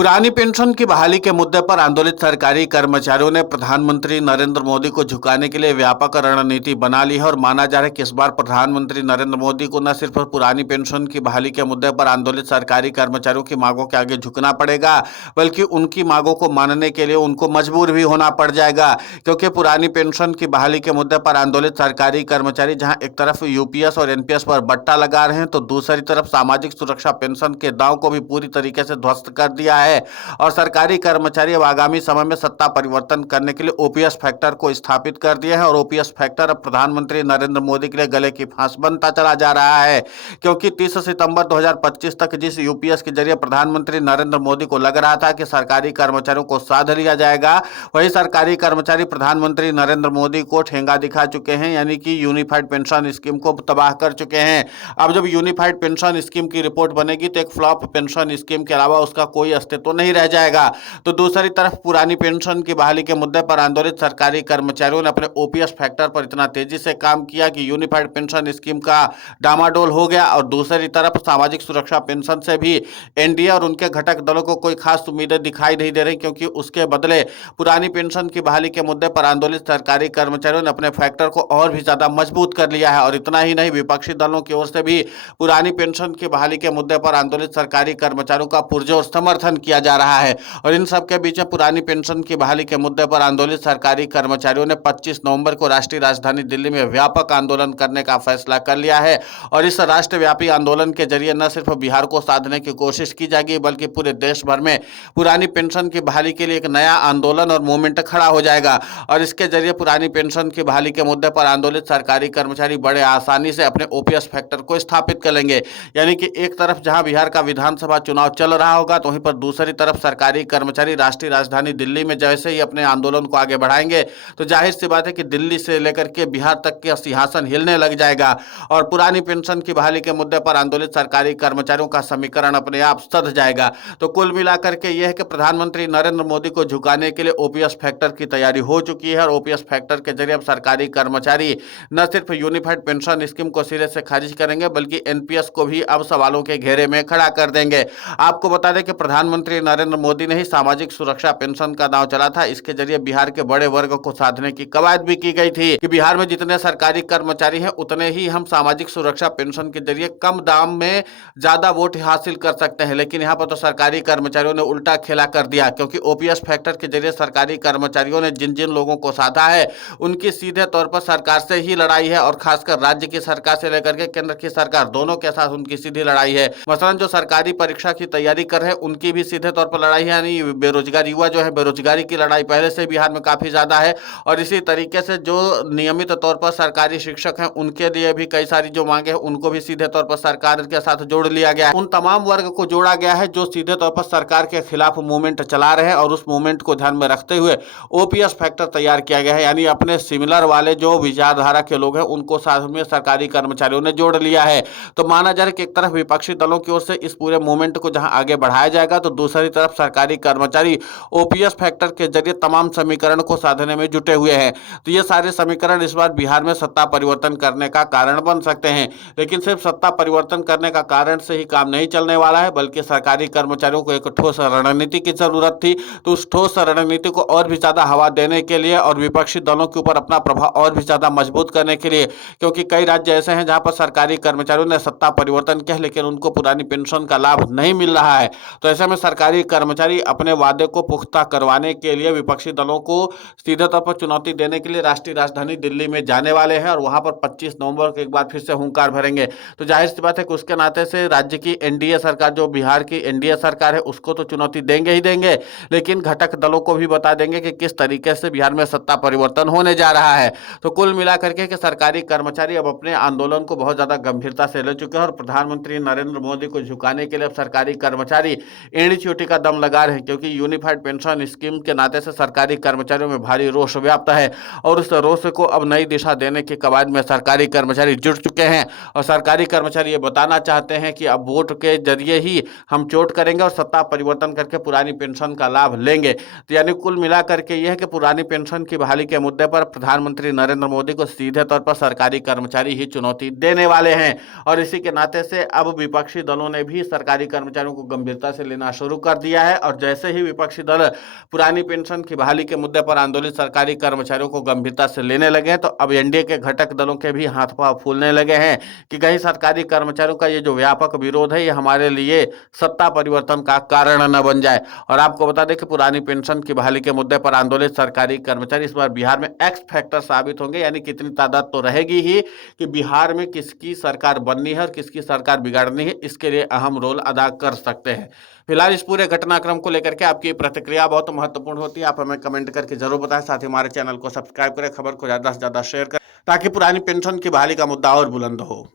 पुरानी पेंशन की बहाली के मुद्दे पर आंदोलित सरकारी कर्मचारियों ने प्रधानमंत्री नरेंद्र मोदी को झुकाने के लिए व्यापक रणनीति बना ली है और माना जा रहा है कि इस बार प्रधानमंत्री नरेंद्र मोदी को न सिर्फ पुरानी पेंशन की बहाली के मुद्दे पर आंदोलित सरकारी कर्मचारियों की मांगों के आगे झुकना पड़ेगा, बल्कि उनकी मांगों को मानने के लिए उनको मजबूर भी होना पड़ जाएगा। क्योंकि पुरानी पेंशन की बहाली के मुद्दे पर आंदोलित सरकारी कर्मचारी जहां एक तरफ यूपीएस और एनपीएस पर बट्टा लगा रहे हैं, तो दूसरी तरफ सामाजिक सुरक्षा पेंशन के दांव को भी पूरी तरीके से ध्वस्त कर दिया है। और सरकारी कर्मचारी अब आगामी समय में सत्ता परिवर्तन करने के लिए ओपीएस फैक्टर को स्थापित कर दिया है और ओपीएस फैक्टर अब प्रधानमंत्री नरेंद्र मोदी के लिए गले की फांस बनता चला जा रहा है। क्योंकि 30 सितंबर 2025 तक जिस यूपीएस के जरिए प्रधानमंत्री नरेंद्र मोदी को लग रहा था कि सरकारी कर्मचारियों को साध लिया जाएगा, वही सरकारी कर्मचारी प्रधानमंत्री नरेंद्र मोदी को ठेंगा दिखा चुके हैं, यानी कि यूनिफाइड पेंशन स्कीम को तबाह कर चुके हैं। अब जब यूनिफाइड पेंशन स्कीम की रिपोर्ट बनेगी तो एक फ्लॉप पेंशन स्कीम के अलावा उसका कोई अस्तित्व नहीं रह जाएगा। तो दूसरी तरफ पुरानी पेंशन की बहाली के मुद्दे पर आंदोलित सरकारी कर्मचारियों ने अपने ओपीएस फैक्टर पर इतना तेजी से काम किया कि यूनिफाइड पेंशन स्कीम का डामाडोल हो गया और दूसरी तरफ सामाजिक सुरक्षा पेंशन से भी एनडीए और उनके घटक दलों को कोई खास उम्मीदें दिखाई नहीं दे रही, क्योंकि उसके बदले पुरानी पेंशन की बहाली के मुद्दे पर आंदोलित सरकारी कर्मचारियों ने अपने फैक्टर को और भी ज्यादा मजबूत कर लिया है। और इतना ही नहीं, विपक्षी दलों की ओर से भी पुरानी पेंशन की बहाली के मुद्दे पर आंदोलित सरकारी कर्मचारियों का पुरजोर समर्थन किया जा रहा है। और इन सब के बीच में पुरानी पेंशन की बहाली के मुद्दे पर आंदोलित सरकारी कर्मचारियों ने 25 नवंबर को राष्ट्रीय राजधानी दिल्ली में व्यापक आंदोलन करने का फैसला कर लिया है। और इस राष्ट्रव्यापी आंदोलन के जरिए न सिर्फ बिहार को साधने की कोशिश की जाएगी, बल्कि पूरे देश भर में पुरानी पेंशन की बहाली के लिए एक नया आंदोलन और मूवमेंट खड़ा हो जाएगा। और इसके जरिए पुरानी पेंशन की बहाली के मुद्दे पर आंदोलित सरकारी कर्मचारी बड़े आसानी से अपने ओपीएस फैक्टर को स्थापित कर लेंगे। यानी कि एक तरफ जहां बिहार का विधानसभा चुनाव चल रहा होगा, तो वहीं पर दूसरी तरफ सरकारी कर्मचारी राष्ट्रीय राजधानी दिल्ली में जैसे ही अपने आंदोलन को आगे बढ़ाएंगे, तो जाहिर सी बात है कि दिल्ली से लेकर के बिहार तक के सिंहासन हिलने लग जाएगा और पुरानी पेंशन की बहाली के मुद्दे पर आंदोलित सरकारी कर्मचारियों का समीकरण अपने आप सध जाएगा। तो कुल मिलाकर के यह है कि प्रधानमंत्री नरेंद्र मोदी को झुकाने के लिए ओपीएस फैक्टर की तैयारी हो चुकी है और ओपीएस फैक्टर के जरिए अब सरकारी कर्मचारी न सिर्फ यूनिफाइड पेंशन स्कीम को सिरे से खारिज करेंगे, बल्कि एनपीएस को भी अब सवालों के घेरे में खड़ा कर देंगे। आपको बता दें कि प्रधानमंत्री नरेंद्र मोदी ने ही सामाजिक सुरक्षा पेंशन का दांव चला था। इसके जरिए बिहार के बड़े वर्ग को साधने की कवायद भी की गई थी कि बिहार में जितने सरकारी कर्मचारी हैं उतने ही हम सामाजिक सुरक्षा पेंशन के जरिए कम दाम में ज्यादा वोट हासिल कर सकते हैं। लेकिन यहाँ पर तो सरकारी कर्मचारियों ने उल्टा खेला कर दिया, क्योंकि ओपीएस फैक्टर के जरिए सरकारी कर्मचारियों ने जिन जिन लोगों को साधा है उनकी सीधे तौर पर सरकार से ही लड़ाई है और खासकर राज्य की सरकार से लेकर के केंद्र की सरकार दोनों के साथ उनकी सीधी लड़ाई है। मसलन जो सरकारी परीक्षा की तैयारी कर रहे हैं उनकी भी सीधे तौर पर लड़ाई है, यानी बेरोजगार युवा जो है बेरोजगारी की लड़ाई पहले से बिहार में काफी ज्यादा है। और इसी तरीके से जो नियमित तौर पर सरकारी शिक्षक हैं उनके लिए भी कई सारी जो मांगे हैं उनको भी सीधे तौर पर सरकार के साथ जोड़ लिया गया है। उन तमाम वर्ग को जोड़ा गया है जो सीधे तौर पर सरकार के खिलाफ मूवमेंट चला रहे हैं और उस मूवमेंट को ध्यान में रखते हुए ओपीएस फैक्टर तैयार किया गया है, यानी अपने सिमिलर वाले जो विचारधारा के लोग हैं उनको साथ में सरकारी कर्मचारियों ने जोड़ लिया है। तो माना जा रहा है कि एक तरफ विपक्षी दलों की ओर से इस पूरे मूवमेंट को जहां आगे बढ़ाया जाएगा, तो दूसरी तरफ सरकारी कर्मचारी ओपीएस फैक्टर के जरिए तमाम समीकरण को साधने में जुटे हुए हैं। तो ये सारे समीकरण इस बार बिहार में सत्ता परिवर्तन करने का कारण बन सकते हैं। लेकिन सिर्फ सत्ता परिवर्तन करने का कारण से ही काम नहीं चलने वाला है, बल्कि सरकारी कर्मचारियों को एक ठोस रणनीति की जरूरत थी। तो उस ठोस रणनीति को और भी ज्यादा हवा देने के लिए और विपक्षी दलों के ऊपर अपना प्रभाव और भी ज्यादा मजबूत करने के लिए, क्योंकि कई राज्य ऐसे हैं जहां पर सरकारी कर्मचारियों ने सत्ता परिवर्तन किया लेकिन उनको पुरानी पेंशन का लाभ नहीं मिल रहा है। तो ऐसे में सरकारी कर्मचारी अपने वादे को पुख्ता करवाने के लिए विपक्षी दलों को सीधे तौर पर चुनौती देने के लिए राष्ट्रीय राजधानी दिल्ली में जाने वाले हैं और वहां पर 25 नवंबर को एक बार फिर से हुंकार भरेंगे। तो जाहिर सी बात है कि उसके नाते से राज्य की एनडीए सरकार, जो बिहार की एनडीए सरकार है, उसको तो चुनौती देंगे ही देंगे, लेकिन घटक दलों को भी बता देंगे कि किस तरीके से बिहार में सत्ता परिवर्तन होने जा रहा है। तो कुल मिलाकर के सरकारी कर्मचारी अब अपने आंदोलन को बहुत ज्यादा गंभीरता से ले चुके हैं और प्रधानमंत्री नरेंद्र मोदी को झुकाने के लिए अब सरकारी कर्मचारी एड़ी चोटी का दम लगा रहे हैं, क्योंकि यूनिफाइड पेंशन स्कीम के नाते से सरकारी कर्मचारियों में भारी रोष व्याप्त है और उस रोष को अब नई दिशा देने की कवायद में सरकारी कर्मचारी जुट चुके हैं। और सरकारी कर्मचारी ये बताना चाहते हैं कि अब वोट के जरिए ही हम चोट करेंगे और सत्ता परिवर्तन करके पुरानी पेंशन का लाभ लेंगे। तो यानी कुल मिलाकर के यह है कि पुरानी पेंशन की बहाली के मुद्दे पर प्रधानमंत्री नरेंद्र मोदी को सीधे तौर पर सरकारी कर्मचारी ही चुनौती देने वाले हैं। और इसी के नाते से अब विपक्षी दलों ने भी सरकारी कर्मचारियों को गंभीरता से लेना शुरू शुरू कर दिया है। और जैसे ही विपक्षी दल पुरानी पेंशन की बहाली के मुद्दे पर आंदोलित सरकारी कर्मचारियों को गंभीरता से लेने लगे हैं, तो अब एनडीए के घटक दलों के भी हाथ पांव फूलने लगे हैं कि कहीं सरकारी कर्मचारियों का ये जो व्यापक विरोध है ये हमारे लिए सत्ता परिवर्तन का कारण न बन जाए। और आपको बता दें कि पुरानी पेंशन की बहाली के मुद्दे पर आंदोलित सरकारी कर्मचारी इस बार बिहार में एक्स फैक्टर साबित होंगे, यानी कितनी तादाद तो रहेगी ही कि बिहार में किसकी सरकार बननी है और किसकी सरकार बिगाड़नी है, इसके लिए अहम रोल अदा कर सकते हैं। फिलहाल इस पूरे घटनाक्रम को लेकर के आपकी प्रतिक्रिया बहुत महत्वपूर्ण होती है, आप हमें कमेंट करके जरूर बताएं। साथ ही हमारे चैनल को सब्सक्राइब करें, खबर को ज्यादा से ज्यादा शेयर करें ताकि पुरानी पेंशन की बहाली का मुद्दा और बुलंद हो।